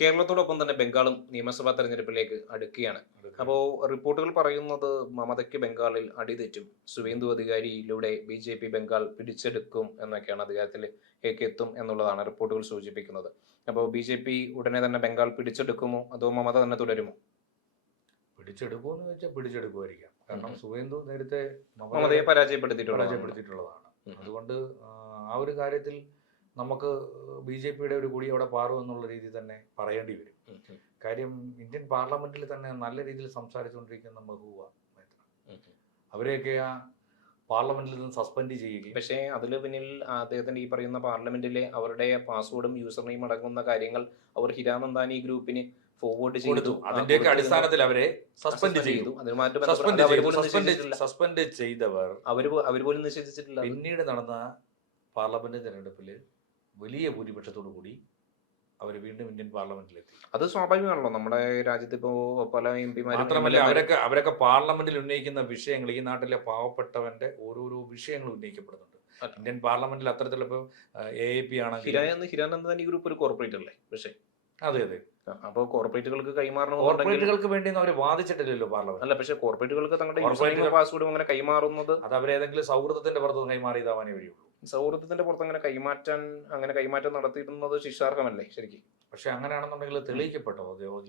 കേരളത്തോടൊപ്പം തന്നെ ബംഗാളും നിയമസഭാ തെരഞ്ഞെടുപ്പിലേക്ക് അടുക്കുകയാണ്. അപ്പോൾ റിപ്പോർട്ടുകൾ പറയുന്നത് മമതയ്ക്ക് ബംഗാളിൽ അടിതെറ്റും. സുവേന്ദു അധികാരിയിലൂടെ ബി.ജെ.പി ബംഗാൾ പിടിച്ചെടുക്കും എന്നൊക്കെയാണ് അധികാരത്തിലേക്ക് എത്തും എന്നുള്ളതാണ് റിപ്പോർട്ടുകൾ സൂചിപ്പിക്കുന്നത്. അപ്പോൾ ബി.ജെ.പി ഉടനെ തന്നെ ബംഗാൾ പിടിച്ചെടുക്കുമോ അതോ മമത തന്നെ തുടരുമോ? പിടിച്ചെടുക്കുമെന്ന് വെച്ചാൽ പിടിച്ചെടുക്കുമായിരിക്കാം. കാരണം സുവേന്ദു നേരത്തെ മമതയെ പരാജയപ്പെടുത്തിയിട്ടുള്ളതാണ്. പരാജയപ്പെടുത്തിയിട്ടുള്ളതാണ്. അതുകൊണ്ട് ആ ഒരു കാര്യത്തിൽ നമുക്ക് ബി.ജെ.പിയുടെ ഒരു കൂടി അവിടെ പാറും എന്നുള്ള രീതിയിൽ തന്നെ പറയേണ്ടി വരും. കാര്യം ഇന്ത്യൻ പാർലമെന്റിൽ തന്നെ നല്ല രീതിയിൽ സംസാരിച്ചുകൊണ്ടിരിക്കുന്ന മഹൂവ അവരെയൊക്കെ ആ പാർലമെന്റിൽ നിന്ന് സസ്പെൻഡ് ചെയ്യുകയും. പക്ഷേ അതിൽ പിന്നിൽ അദ്ദേഹത്തിന്റെ ഈ പറയുന്ന പാർലമെന്റിലെ അവരുടെ പാസ്വേഡും യൂസർ നെയിം അടങ്ങുന്ന കാര്യങ്ങൾ അവർ ഹിരാനന്ദാനി ഗ്രൂപ്പിന് ഫോർവേഡ് ചെയ്തു. അതിന്റെയൊക്കെ അടിസ്ഥാനത്തിൽ അവരെ സസ്പെൻഡ് ചെയ്തു. സസ്പെൻഡ് ചെയ്തവർ അവർ പോലും നിഷേധിച്ചിട്ടില്ല. പിന്നീട് നടന്ന പാർലമെന്റ് തെരഞ്ഞെടുപ്പിൽ വലിയ ഭൂരിപക്ഷത്തോടു കൂടി അവർ വീണ്ടും ഇന്ത്യൻ പാർലമെന്റിലെത്തി. അത് സ്വാഭാവികമാണല്ലോ. നമ്മുടെ രാജ്യത്ത് ഇപ്പോ പല എം പിമാരും മാത്രമല്ല അവരൊക്കെ പാർലമെന്റിൽ ഉന്നയിക്കുന്ന വിഷയങ്ങൾ ഈ നാട്ടിലെ പാവപ്പെട്ടവന്റെ ഓരോരോ വിഷയങ്ങൾ ഉന്നയിക്കപ്പെടുന്നുണ്ട്. ഇന്ത്യൻ പാർലമെന്റിൽ അത്തരത്തിലുള്ള ഇപ്പൊ AAP ആണെങ്കിൽ ഹിരാനന്ദാനി ഗ്രൂപ്പ് ഒരു കോർപ്പറേറ്റ് അല്ലേ? പക്ഷേ അതെ അതെ. അപ്പൊ കോർപ്പറേറ്റുകൾക്ക് കൈമാറണം. കോർപ്പറേറ്റുകൾക്ക് വേണ്ടി അവർ വാദിച്ചിട്ടില്ലല്ലോ പാർലമെന്റ്. അല്ല, പക്ഷേ കോർപ്പറേറ്റുകൾക്ക് തങ്ങളുടെ പാസ്വേഡും അങ്ങനെ കൈമാറുന്നത് അത് അവരേതെങ്കിലും സൗഹൃദത്തിന്റെ പുറത്ത് കൈമാറിയതാവാനേ വഴിയുള്ളൂ. സൗഹൃദത്തിന്റെ പുറത്ത് അങ്ങനെ കൈമാറ്റം നടത്തിയിരുന്നത് ശിക്ഷാർഹമല്ലേ ശരിക്കും? പക്ഷെ അങ്ങനെയാണെന്നുണ്ടെങ്കിൽ തെളിയിക്കപ്പെട്ടോ?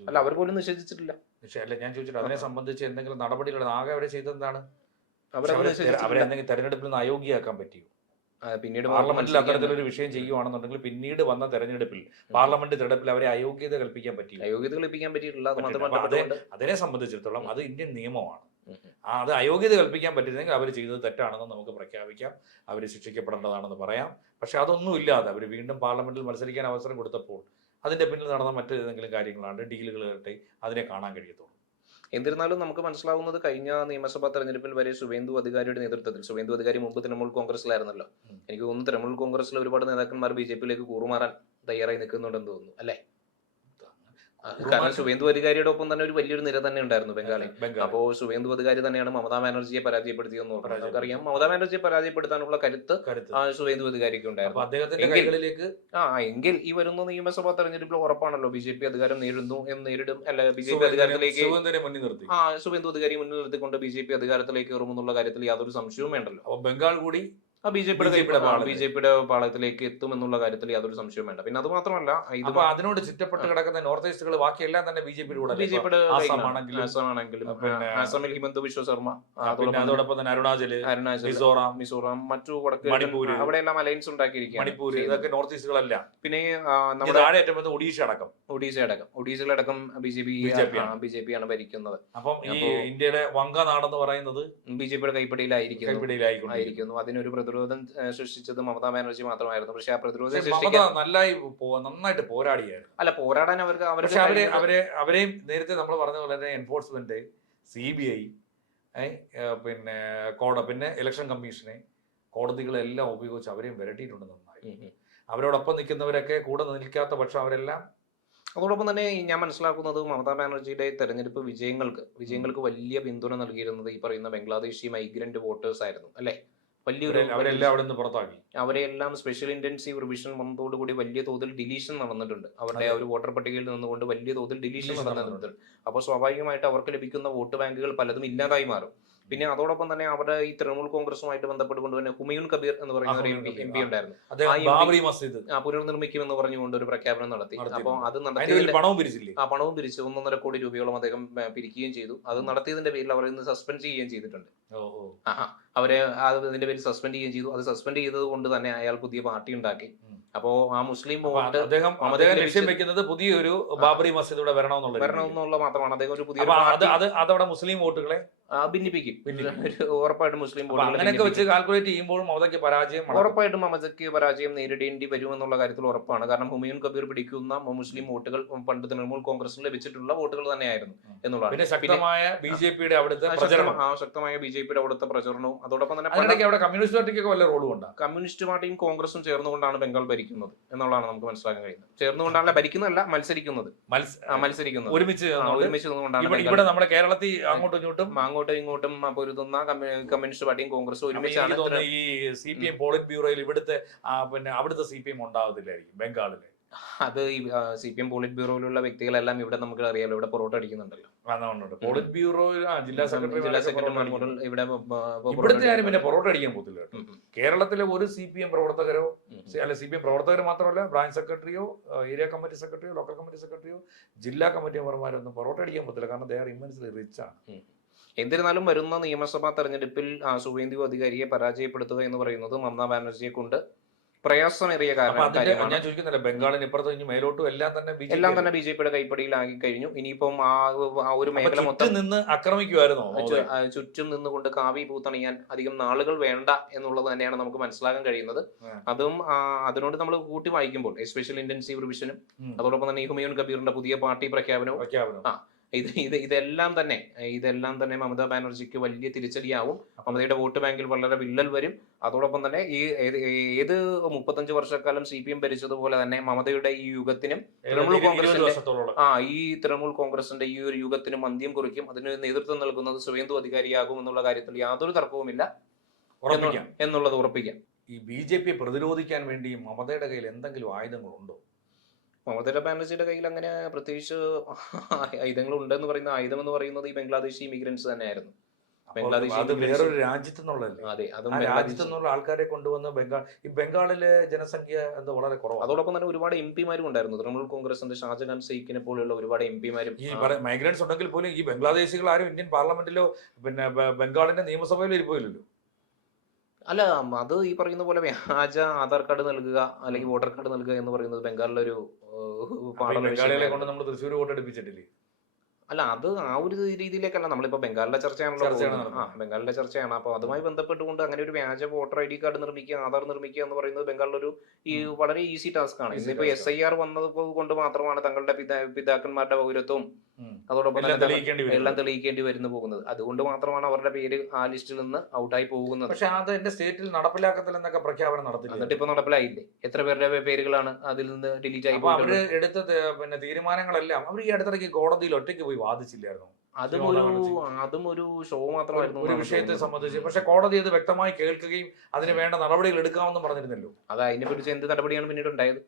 അല്ല, അവർ പോലും നിഷേധിച്ചിട്ടില്ല. അല്ല, ഞാൻ ചോദിച്ചിട്ട് അതിനെ സംബന്ധിച്ച് എന്തെങ്കിലും നടപടികൾ ആകെ അവരെ ചെയ്തെന്താണ്? അവരെന്തെങ്കിലും തെരഞ്ഞെടുപ്പിൽ നിന്ന് അയോഗ്യയാക്കാൻ പറ്റിയോ? പിന്നീട് പാർലമെന്റിൽ അത്തരത്തിലൊരു വിഷയം ചെയ്യുവാണെന്നുണ്ടെങ്കിൽ പിന്നീട് വന്ന തെരഞ്ഞെടുപ്പിൽ പാർലമെന്റ് തെരഞ്ഞെടുപ്പിൽ അവരെ അയോഗ്യത കൽപ്പിക്കാൻ പറ്റിയിട്ടില്ല. അതിനെ സംബന്ധിച്ചിടത്തോളം അത് ഇന്ത്യൻ നിയമമാണ്. അത് അയോഗ്യത കൽപ്പിക്കാൻ പറ്റുന്നെങ്കിൽ അവർ ചെയ്തത് തെറ്റാണെന്ന് നമുക്ക് പ്രഖ്യാപിക്കാം, അവർ ശിക്ഷിക്കപ്പെടേണ്ടതാണെന്ന് പറയാം. പക്ഷെ അതൊന്നും ഇല്ലാതെ അവർ വീണ്ടും പാർലമെന്റിൽ മത്സരിക്കാൻ അവസരം കൊടുത്തപ്പോൾ അതിന്റെ പിന്നിൽ നടന്ന മറ്റേതെങ്കിലും കാര്യങ്ങളാണ് ഡീലുകളായിട്ട് അതിനെ കാണാൻ കഴിയത്തുള്ളൂ. എന്നിരുന്നാലും നമുക്ക് മനസ്സിലാവുന്നത് കഴിഞ്ഞ നിയമസഭാ തെരഞ്ഞെടുപ്പിൽ വരെ സുവേന്ദു അധികാരിയുടെ നേതൃത്വത്തിൽ, സുവേന്ദു അധികാരി മുമ്പ് തൃണമൂൽ കോൺഗ്രസിലായിരുന്നല്ലോ, എനിക്ക് തോന്നുന്നു തൃണമൂൽ കോൺഗ്രസിലെ ഒരുപാട് നേതാക്കന്മാർ ബി.ജെ.പിയിലേക്ക് കൂറുമാറാൻ തയ്യാറായി നിൽക്കുന്നുണ്ടെന്ന് തോന്നുന്നു അല്ലേ? കാരണം സുവേന്ദു അധികാരിയുടെ ഒപ്പം തന്നെ ഒരു വലിയൊരു നിര തന്നെ ഉണ്ടായിരുന്നു ബംഗാളിൽ. അപ്പോ സുവേന്തു അധികാരി തന്നെയാണ് മമതാ ബാനർജിയെ പരാജയപ്പെടുത്തിയെന്ന് പറഞ്ഞത്. നമുക്കറിയാം മമതാ ബാനർജിയെ പരാജയപ്പെടുത്താനുള്ള കരുത്ത് സുവേന്തു അധികാരിക്ക് ഉണ്ടായിരുന്നു. എങ്കിൽ ഈ വരുന്ന നിയമസഭാ തെരഞ്ഞെടുപ്പിൽ ഉറപ്പാണല്ലോ ബി.ജെ.പി അധികാരം നേരിടും അല്ല, ബി.ജെ.പി അധികാരത്തിലേക്ക് സുവേന്തു അധികാരി മുന്നിൽ നിർത്തിക്കൊണ്ട് ബി.ജെ.പി അധികാരത്തിലേക്ക് കയറുമെന്നുള്ള കാര്യത്തിൽ യാതൊരു സംശയവും വേണ്ടല്ലോ. അപ്പൊ ബംഗാൾ കൂടി ബി.ജെ.പിയുടെ പാളയത്തിലേക്ക് എത്തും എന്നുള്ള കാര്യത്തിൽ യാതൊരു സംശയവും വേണ്ട. പിന്നെ അത് മാത്രമല്ല, അതിനോട് ചുറ്റപ്പെട്ട് കിടക്കുന്ന നോർത്ത് ഈസ്റ്റുകൾ ബാക്കിയെല്ലാം തന്നെ ബി.ജെ.പിയുടെ ആസാമിൽ ഹിമന്ത ബിശ്വ ശർമ്മ, അതോടൊപ്പം തന്നെ അരുണാചൽ, മിസോറാം, മറ്റു വടക്ക് മണിപ്പൂർ, അവിടെയെല്ലാം അലയൻസ് ഉണ്ടാക്കിയിരിക്കുക. മണിപ്പൂർ, ഇതൊക്കെ നോർത്ത് ഈസ്റ്റുകളല്ല. പിന്നെ ഒഡീഷയിലടക്കം ബി.ജെ.പി ആണ് ഭരിക്കുന്നത്. അപ്പം ഈ ഇന്ത്യയുടെ വങ്ക നാടെന്ന് പറയുന്നത് ബി.ജെ.പിയുടെ കൈപ്പിടിയിലായിരിക്കുന്നു. അതിനൊരു പ്രതിരോധം സൃഷ്ടിച്ചത് മമതാ ബാനർജി മാത്രമായിരുന്നു. പക്ഷെ ആ പ്രതിരോധം നന്നായിട്ട് പോരാടിയായിരുന്നു. അല്ല, പോരാടാൻ അവരെയും നേരത്തെ നമ്മൾ പറഞ്ഞ പോലെ തന്നെ എൻഫോഴ്സ്മെന്റ്, CBI, പിന്നെ ഇലക്ഷൻ കമ്മീഷനെ, കോടതികളെല്ലാം ഉപയോഗിച്ച് അവരെയും വിരട്ടിയിട്ടുണ്ട് നന്നായി. അവരോടൊപ്പം നിൽക്കുന്നവരൊക്കെ കൂടെ നിൽക്കാത്ത പക്ഷം അവരെല്ലാം. അതോടൊപ്പം തന്നെ ഞാൻ മനസ്സിലാക്കുന്നത് മമതാ ബാനർജിയുടെ തെരഞ്ഞെടുപ്പ് വിജയങ്ങൾക്ക് വലിയ പിന്തുണ നൽകിയിരുന്നത് ഈ പറയുന്ന ബംഗ്ലാദേശി മൈഗ്രന്റ് വോട്ടേഴ്സ് ആയിരുന്നു അല്ലെ? അവരെല്ലാം സ്പെഷ്യൽ ഇന്റൻസീവ് റിവിഷൻ വന്നതോടുകൂടി വലിയ തോതിൽ ഡിലീഷൻ നടന്നിട്ടുണ്ട്. അവരുടെ ഒരു വോട്ടർ പട്ടികയിൽ നിന്നുകൊണ്ട് വലിയ തോതിൽ ഡിലീഷൻ നടന്നിട്ടുണ്ട്. അപ്പോൾ സ്വാഭാവികമായിട്ട് അവർക്ക് ലഭിക്കുന്ന വോട്ട് ബാങ്കുകൾ പലതും ഇല്ലാതായി മാറും. പിന്നെ അതോടൊപ്പം തന്നെ അവരുടെ ഈ തൃണമൂൽ കോൺഗ്രസുമായിട്ട് ബന്ധപ്പെട്ടുകൊണ്ട് തന്നെ ഹുമയൂൺ കബീർ എന്ന് പറയുന്ന ഒരു എം പി ഉണ്ടായിരുന്നു. പുനർനിർമ്മിക്കുമെന്ന് പറഞ്ഞുകൊണ്ട് ഒരു പ്രഖ്യാപനം നടത്തി. അപ്പോൾ അത് പണവും പിരിച്ചു 1.5 കോടി രൂപയോളം അദ്ദേഹം പിരിക്കുകയും ചെയ്തു. അത് നടത്തിയതിന്റെ പേരിൽ അവർ ഇന്ന് സസ്പെൻഡ് ചെയ്യുകയും ചെയ്തിട്ടുണ്ട്. അവരെ അതിന്റെ പേരിൽ സസ്പെൻഡ് ചെയ്യുകയും ചെയ്തു. അത് സസ്പെൻഡ് ചെയ്തത് കൊണ്ട് തന്നെ അയാൾ പുതിയ പാർട്ടി ഉണ്ടാക്കി. അപ്പോ ആ മുസ്ലിം വോട്ട് അദ്ദേഹം ലക്ഷ്യം വെക്കുന്നത് പുതിയൊരു ബാബറി മസ്ജിദ് വരണമെന്നുള്ള മാത്രമാണ്. അദ്ദേഹം ഒരു പുതിയ അതവിടെ മുസ്ലിം വോട്ടുകളെ ഭിന്നിപ്പിക്കും. ഉറപ്പായിട്ടും മുസ്ലിം വോട്ടുകളൊക്കെ വെച്ച് കാൽക്കുലേറ്റ് ചെയ്യുമ്പോൾ ഉറപ്പായിട്ടും മമതയ്ക്ക് പരാജയം നേരിടേണ്ടി വരുമെന്നുള്ള കാര്യത്തിൽ ഉറപ്പാണ്. കാരണം ഹുമയൂൺ കബീർ പിടിക്കുന്ന മുസ്ലിം വോട്ടുകൾ പണ്ട് തൃണമൂൽ കോൺഗ്രസിൽ ലഭിച്ചിട്ടുള്ള വോട്ടുകൾ തന്നെയായിരുന്നു എന്നുള്ളതാണ്. ശക്തമായ ബിജെപിയുടെ അവിടുത്തെ പ്രചരണവും അതോടൊപ്പം തന്നെ കമ്മ്യൂണിസ്റ്റ് പാർട്ടിക്ക് വല്ല റോളും ഉണ്ട്. കമ്മ്യൂണിസ്റ്റ് പാർട്ടിയും കോൺഗ്രസും ചേർന്നുകൊണ്ടാണ് ബംഗാൾ ഭരിക്കുന്നത് എന്നുള്ളതാണ് നമുക്ക് മനസ്സിലാക്കാൻ കഴിയുന്നത്. ചേർന്നുകൊണ്ടാണ് ഭരിക്കുന്നതല്ല, മത്സരിക്കുന്നത് ഒരുമിച്ച് ഇവിടെ നമ്മുടെ കേരളത്തിൽ അങ്ങോട്ടും ഇങ്ങോട്ടും പൊരുതുന്ന കമ്മ്യൂണിസ്റ്റ് പാർട്ടിയും കോൺഗ്രസും ഒരുമിച്ചാണ്. ഈ CPM പോളിറ്റ് ബ്യൂറോയിൽ ഇവിടുത്തെ CPM ഉണ്ടാവത്തില്ലായിരിക്കും ബംഗാളില്. അത് CPM പോളിറ്റ് ബ്യൂറോയിലുള്ള വ്യക്തികളെല്ലാം ഇവിടെ നമുക്ക് അറിയാലോ, ഇവിടെ പൊറോട്ട അടിക്കുന്നുണ്ടല്ലോ. പോളിറ്റ് ബ്യൂറോ ജില്ലാ ജില്ലാ സെക്രട്ടറിമാർ സെക്രട്ടറി മുതൽ ഇവിടെ ഇവിടുത്തെ ആരും പിന്നെ പൊറോട്ട അടിക്കാൻ പോകത്തില്ല കേട്ടോ. കേരളത്തിലെ ഒരു CPM പ്രവർത്തകരോ അല്ല CPM പ്രവർത്തകർ മാത്രമല്ല ബ്രാഞ്ച് സെക്രട്ടറിയോ ഏരിയ കമ്മിറ്റി സെക്രട്ടറിയോ ലോക്കൽ കമ്മിറ്റി സെക്രട്ടറിയോ ജില്ലാ കമ്മിറ്റി മെമ്പർമാരൊന്നും പൊറോട്ട അടിക്കാൻ പറ്റില്ല. കാരണം ദേ ആർ ഇമ്മൻസ്ലി റിച്ച് ആണ്. എന്നിരുന്നാലും വരുന്ന നിയമസഭാ തെരഞ്ഞെടുപ്പിൽ സുവേന്ദു അധികാരിയെ പരാജയപ്പെടുത്തുക എന്ന് പറയുന്നത് മമതാ ബാനർജിയെ കൊണ്ട് പ്രയാസമേറിയ കാര്യമാണ്. ഞാൻ ചോദിക്കുന്നില്ല, ബംഗാളിന് ഇപ്പുറത്ത് ഇനി മേലോട്ടും എല്ലാം തന്നെ BJPയുടെ കൈപ്പടിയിലാക്കി കഴിഞ്ഞു. ഇനിയിപ്പം ആ ഒരു മേഖല മൊത്തം നിന്ന് ആക്രമിക്കുമായിരുന്നോ? ചുറ്റും നിന്നുകൊണ്ട് കാവി പൂത്തണിയാൻ അധികം നാളുകൾ വേണ്ട എന്നുള്ളത് തന്നെയാണ് നമുക്ക് മനസ്സിലാക്കാൻ കഴിയുന്നത്. അതും അതിനോട് നമ്മൾ കൂട്ടി വായിക്കുമ്പോൾ എസ്പെഷ്യൽ ഇന്റൻസീവ് റിവിഷനും അതോടൊപ്പം തന്നെ ഹുമയൂൺ കബീറിന്റെ പുതിയ പാർട്ടി പ്രഖ്യാപനവും ഇതെല്ലാം തന്നെ മമതാ ബാനർജിക്ക് വലിയ തിരിച്ചടിയാവും. മമതയുടെ വോട്ട് ബാങ്കിൽ വളരെ വിള്ളൽ വരും. അതോടൊപ്പം തന്നെ ഏത് 35 വർഷക്കാലം CPM ഭരിച്ചതുപോലെ തന്നെ മമതയുടെ ഈ യുഗത്തിനും തൃണമൂൽ കോൺഗ്രസിന്റെ ഈ ഒരു യുഗത്തിനും അന്ത്യം കുറിക്കും. അതിന് നേതൃത്വം നൽകുന്നത് സുവേന്ദു അധികാരിയാകും എന്നുള്ള കാര്യത്തിൽ യാതൊരു തർക്കവുമില്ല എന്നുള്ളത് ഉറപ്പിക്കാം. ഈ BJP പ്രതിരോധിക്കാൻ വേണ്ടി മമതയുടെ കയ്യിൽ എന്തെങ്കിലും ആയുധങ്ങളുണ്ടോ? മമതാ ബാനർജിയുടെ കയ്യിൽ അങ്ങനെ പ്രത്യേകിച്ച് ആയുധങ്ങൾ ഉണ്ടെന്ന് പറയുന്ന ആയുധം എന്ന് പറയുന്നത് ഈ ബംഗ്ലാദേശി ഇമിഗ്രൻസ് തന്നെയായിരുന്നു. വേറൊരു രാജ്യത്തു നിന്നുള്ളതല്ലേ? അതെ, രാജ്യത്തു നിന്നുള്ള ആൾക്കാരെ കൊണ്ടുവന്ന് ബംഗാളിലെ ജനസംഖ്യ എന്താ വളരെ കുറവാണ്. അതോടൊപ്പം തന്നെ ഒരുപാട് MP മാരും ഉണ്ടായിരുന്നു. തൃണമൂൽ കോൺഗ്രസിന്റെ ഷാജഹാൻ ഷെയ്ഖിനെ പോലെയുള്ള ഒരുപാട് MP മാരും. ഈ മൈഗ്രൻസ് ഉണ്ടെങ്കിൽ പോലും ഈ ബംഗ്ലാദേശികൾ ആരും ഇന്ത്യൻ പാർലമെന്റിലോ പിന്നെ ബംഗാളിന്റെ നിയമസഭയിലോ ഇരിപ്പില്ലല്ലോ. അല്ല, അത് ഈ പറയുന്ന പോലെ വ്യാജ ആധാർ കാർഡ് നൽകുക അല്ലെങ്കിൽ വോട്ടർ കാർഡ് നൽകുക എന്ന് പറയുന്നത് ബംഗാളിലൊരു ബംഗാളികളെ കൊണ്ട് നമ്മൾ തൃശ്ശൂർ വോട്ട് എടുപ്പിച്ചിട്ടില്ലേ? അല്ല, അത് ആ ഒരു രീതിയിലേക്കല്ല. നമ്മളിപ്പോ ബംഗാളിലെ ചർച്ചയാണല്ലോ. ബംഗാളിലെ ചർച്ചയാണ്. അപ്പൊ അതുമായി ബന്ധപ്പെട്ടുകൊണ്ട് അങ്ങനെ ഒരു വ്യാജ വോട്ടർ ID കാർഡ് നിർമ്മിക്കുക, ആധാർ നിർമ്മിക്കുക എന്ന് പറയുന്നത് ബംഗാളിലൊരു വളരെ ഈസി ടാസ്ക് ആണ്. ഇന്നിപ്പോ SIR വന്നത് കൊണ്ട് മാത്രമാണ് തങ്ങളുടെ പിതാക്കന്മാരുടെ പൗരത്വം അതോടൊപ്പം എല്ലാം തെളിയിക്കേണ്ടി വരുന്നു പോകുന്നത്. അതുകൊണ്ട് മാത്രമാണ് അവരുടെ പേര് ആ ലിസ്റ്റിൽ നിന്ന് ഔട്ടായി പോകുന്നത്. പക്ഷെ അത് എന്റെ സ്റ്റേറ്റിൽ നടപ്പിലാക്കത്തില്ലെന്നൊക്കെ പ്രഖ്യാപനം നടത്തി. എന്നിട്ട് ഇപ്പൊ നടപ്പിലായില്ലേ? എത്ര പേരുടെ പേരുകളാണ് അതിൽ നിന്ന് ഡിലീറ്റ് ആയി? അവര് എടുത്ത പിന്നെ തീരുമാനങ്ങളെല്ലാം അവർ ഈ അടുത്തിടയ്ക്ക് കോടതിയിൽ ഒറ്റയ്ക്ക് പോയി വാദിച്ചില്ലായിരുന്നു. അതും ഒരു ഷോ മാത്രമായിരുന്നു ഒരു വിഷയത്തെ സംബന്ധിച്ച്. പക്ഷെ കോടതി അത് വ്യക്തമായി കേൾക്കുകയും അതിന് വേണ്ട നടപടികൾ എടുക്കാമെന്നും പറഞ്ഞിരുന്നല്ലോ. അത് അതിനെ കുറിച്ച് എന്ത് നടപടിയാണ് പിന്നീട് ഉണ്ടായത്?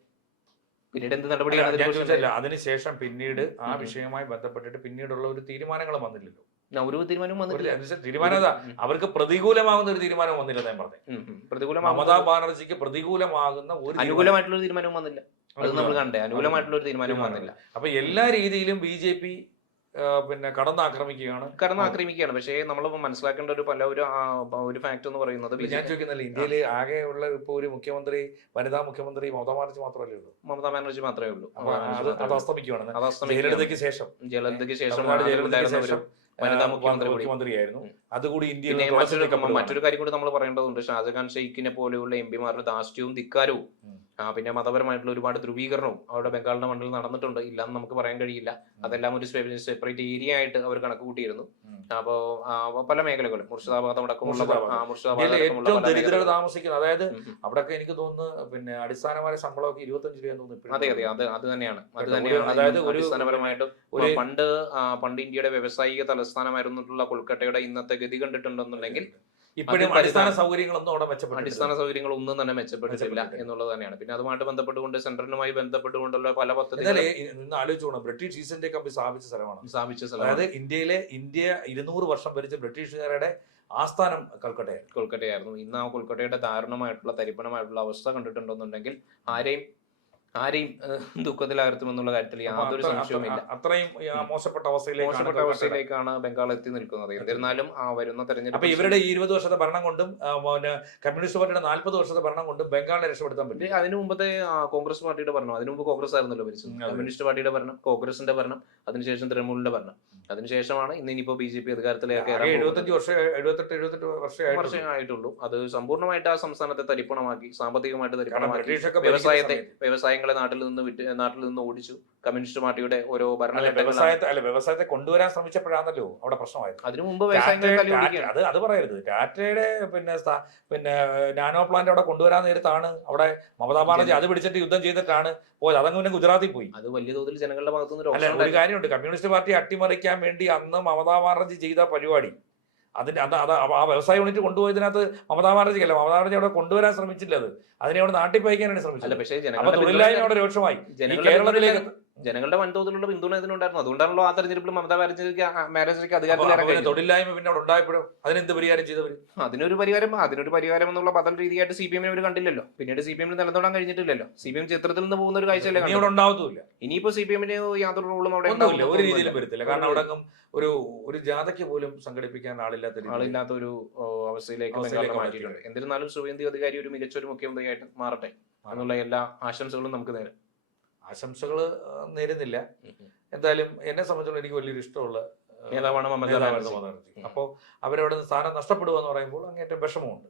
പിന്നീട് എന്ത് നടപടിയാണ്? അതിനുശേഷം പിന്നീട് ആ വിഷയവുമായി ബന്ധപ്പെട്ടിട്ട് പിന്നീടുള്ള ഒരു തീരുമാനങ്ങളും വന്നില്ലല്ലോ. ഒരു തീരുമാനം വന്നില്ല. തീരുമാനം അവർക്ക് പ്രതികൂലമാകുന്ന ഒരു തീരുമാനം വന്നില്ല. ഞാൻ പറഞ്ഞു, മമതാ ബാനർജിക്ക് പ്രതികൂലമാകുന്ന ഒരു അനുകൂലമായിട്ടുള്ള തീരുമാനവും വന്നില്ല. അത് നമ്മൾ കണ്ടേ, അനുകൂലമായിട്ടുള്ള ഒരു തീരുമാനവും വന്നില്ല. അപ്പൊ എല്ലാ രീതിയിലും BJP പിന്നെ കടന്നാക്രമിക്കുകയാണ്. പക്ഷേ നമ്മൾ മനസ്സിലാക്കേണ്ട ഒരു ഫാക്ട് എന്ന് പറയുന്നത്, ഞാൻ ചോദിക്കുന്നില്ല, ഇന്ത്യയിൽ ആകെ ഉള്ള ഇപ്പൊ ഒരു മുഖ്യമന്ത്രി വനിതാ മുഖ്യമന്ത്രി മമതാ ബാനർജി മാത്രമല്ലേ ഉള്ളൂ? മമതാ ബാനർജി മാത്രമേ ഉള്ളൂ. അത് അസ്തമിക്കുകയാണ്. ജയലളിതയ്ക്ക് ശേഷം വനിതാ മുഖ്യമന്ത്രിയായിരുന്നു. അതുകൂടി ഇന്ത്യയിൽ മറ്റൊരു കാര്യം കൂടി നമ്മൾ പറയേണ്ടതുണ്ട്. ഷാജഹാൻ ഷെയ്ഖിനെ പോലെയുള്ള MP മാരുടെ ധാർഷ്ട്യവും ധിക്കാരവും പിന്നെ മതപരമായിട്ടുള്ള ഒരുപാട് ധ്രുവീകരണവും അവിടെ ബംഗാളിന്റെ മണ്ണിൽ നടന്നിട്ടുണ്ട്. ഇല്ലാന്ന് നമുക്ക് പറയാൻ കഴിയില്ല. അതെല്ലാം ഒരു സെപ്പറേറ്റ് ഏരിയ ആയിട്ട് അവർ കണക്ക് കൂട്ടിയിരുന്നു. അപ്പോ പല മേഖലകളും മുർഷിദാബാദ് അടക്കമുള്ള ഏറ്റവും ദരിദ്രർ താമസിക്കുന്നത്, അതായത് അവിടെയൊക്കെ എനിക്ക് തോന്നുന്നു പിന്നെ അടിസ്ഥാനമായ ശമ്പളമൊക്കെ 25 രൂപ തോന്നുന്നു. അതെ, അത് തന്നെയാണ്. അതായത് അടിസ്ഥാനപരമായിട്ട് പണ്ട് ഇന്ത്യയുടെ വ്യവസായിക തലസ്ഥാനമായിരുന്നിട്ടുള്ള കൊൽക്കട്ടയുടെ ഇന്നത്തെ ഗതി കണ്ടിട്ടുണ്ടെന്നുണ്ടെങ്കിൽ ഇപ്പോഴും അടിസ്ഥാന സൗകര്യങ്ങളൊന്നും അവിടെ അടിസ്ഥാന സൗകര്യങ്ങളൊന്നും തന്നെ മെച്ചപ്പെട്ടിട്ടില്ല എന്നുള്ളത് തന്നെയാണ്. പിന്നെ അതുമായിട്ട് ബന്ധപ്പെട്ടുകൊണ്ട് സെൻട്രലുമായി ബന്ധപ്പെട്ടുകൊണ്ടുള്ള പല പദ്ധതികൾ ആലോചിച്ചോണം. ബ്രിട്ടീഷ് ഈസ്റ്റ് ഇന്ത്യ കമ്പനി സ്ഥാപിച്ച സ്ഥലമാണ്. അതായത് ഇന്ത്യ 200 വർഷം ഭരിച്ച ബ്രിട്ടീഷുകാരുടെ ആസ്ഥാനം കൊൽക്കട്ടയായിരുന്നു. ഇന്ന് ആ കൊൽക്കട്ടയുടെ ദാരുണമായിട്ടുള്ള തരിപ്പണമായിട്ടുള്ള അവസ്ഥ കണ്ടിട്ടുണ്ടെന്നുണ്ടെങ്കിൽ ആരെയും ദുഃഖത്തിലായിരുത്തുമെന്നുള്ള കാര്യത്തിൽ യാതൊരു സംശയവുമില്ല. അത്രയും മോശപ്പെട്ട അവസ്ഥയിലേക്കാണ് ബംഗാൾ എത്തി നിൽക്കുന്നത്. എന്നിരുന്നാലും ആ വരുന്ന തെരഞ്ഞെടുപ്പ് ഇവരുടെ 20 വർഷത്തെ ഭരണം കൊണ്ടും കമ്മ്യൂണിസ്റ്റ് പാർട്ടിയുടെ 40 വർഷത്തെ ഭരണം കൊണ്ടും ബംഗാളിനെ രക്ഷപ്പെടുത്താൻ പറ്റും. അതിനു മുമ്പത്തെ കോൺഗ്രസ് പാർട്ടിയുടെ ഭരണം, അതിനു മുമ്പ് കോൺഗ്രസ് ആയിരുന്നല്ലോ ഭരിച്ചത്. കമ്മ്യൂണിസ്റ്റ് പാർട്ടിയുടെ ഭരണം, കോൺഗ്രസിന്റെ ഭരണം, അതിനുശേഷം തൃണമൂലിന്റെ ഭരണം, അതിനുശേഷമാണ് ഇന്നിപ്പോ BJP അധികാരത്തിലേക്ക് 78 വർഷമായിട്ടുള്ളൂ. അത് സമ്പൂർണ്ണമായിട്ട് ആ സംസ്ഥാനത്തെ തരിപ്പണമാക്കി, സാമ്പത്തികമായിട്ട് തരിപ്പണമാക്കി, വ്യവസായങ്ങളെ നാട്ടിൽ നിന്ന് ഓടിച്ചു. കമ്മ്യൂണിസ്റ്റ് പാർട്ടിയുടെ ഓരോ വ്യവസായത്തെ കൊണ്ടുവരാൻ ശ്രമിച്ചപ്പോഴാണല്ലോ അവിടെ പ്രശ്നമായത്. അതിനു മുമ്പ് അത് പറയരുത്. ടാറ്റയുടെ പിന്നെ നാനോ പ്ലാന്റ് അവിടെ കൊണ്ടുവരാൻ നേരത്താണ് അവിടെ മമതാ ബാനർജി അത് പിടിച്ചിട്ട് യുദ്ധം ചെയ്തിട്ടാണ് പോയത്. അതങ്ങ് പിന്നെ ഗുജറാത്തിൽ പോയി. അത് വലിയ തോതിൽ ജനങ്ങളുടെ ഭാഗത്തുനിന്ന് ഒരു കാര്യമുണ്ട്. കമ്മ്യൂണിസ്റ്റ് പാർട്ടി അട്ടിമറിക്കാൻ വേണ്ടി അന്ന് മമതാ ബാനർജി ചെയ്ത പരിപാടി അതിന്റെ ആ വ്യവസായ യൂണിറ്റ് കൊണ്ടുപോയതിനകത്ത് മമതാ ബാനർജിക്കല്ല, മമതാ ബാനർജി അവിടെ കൊണ്ടുവരാൻ ശ്രമിച്ചില്ല, അതിനെ അവിടെ നാട്ടിപ്പയക്കാനാണ് ശ്രമിച്ചത്. പക്ഷേ അപ്പൊ തൊഴിലില്ലായ്മ അവിടെ രൂക്ഷമായി. ഈ കേരളത്തിലേക്ക് ജനങ്ങളുടെ വൻതോതിലുള്ള പിന്തുണ ഇതിനുണ്ടായിരുന്നു. അതുകൊണ്ടാണല്ലോ ആ തെരഞ്ഞെടുപ്പിൽ മമതാ ബാനർജിക്ക് അധികാരത്തിൽ ഇറങ്ങി. തൊഴിലില്ലായ്മ പിന്നെ അവിടെ ഉണ്ടായപ്പോഴും അതിനെന്ത് പരിഹാരം ചെയ്തവർ? അതിനൊരു പരിഹാരം എന്നുള്ള ബദൽ രീതിയായിട്ട് CPM അവർ കണ്ടില്ലല്ലോ. പിന്നീട് CPM നിലനിർത്താൻ കഴിഞ്ഞിട്ടില്ലല്ലോ. CPM ചിത്രത്തിൽ നിന്ന് പോകുന്ന ഒരു കാഴ്ചയല്ലേ ഇവിടെ ഉണ്ടാവത്തുമില്ല. ഇനിയിപ്പോ CPM യാതൊരു റോളും അവിടെ ഒന്നുമില്ല, ഒരു രീതിയിലും വരത്തില്ല. കാരണം അവിടെ ഒരു ജാഥയ്ക്ക് പോലും സംഘടിപ്പിക്കാൻ ആളില്ലാത്ത ഒരു അവസ്ഥയിലേക്ക് മാറ്റിയിട്ടുണ്ട്. എന്നിരുന്നാലും സുവേന്ദു അധികാരി ഒരു മികച്ച ഒരു മുഖ്യമന്ത്രിയായിട്ട് മാറട്ടെ എന്നുള്ള എല്ലാ ആശംസകളും നമുക്ക് നേരം. ആശംസകൾ നേരുന്നില്ല. എന്തായാലും എന്നെ സംബന്ധിച്ചുള്ള എനിക്ക് വലിയൊരു ഇഷ്ടമുള്ള നേതാവാണ് മമതാ ബാനർജി. അപ്പോൾ അവരവിടെ സ്ഥാനം നഷ്ടപ്പെടുക എന്ന് പറയുമ്പോൾ അങ്ങേറ്റം വിഷമമുണ്ട്.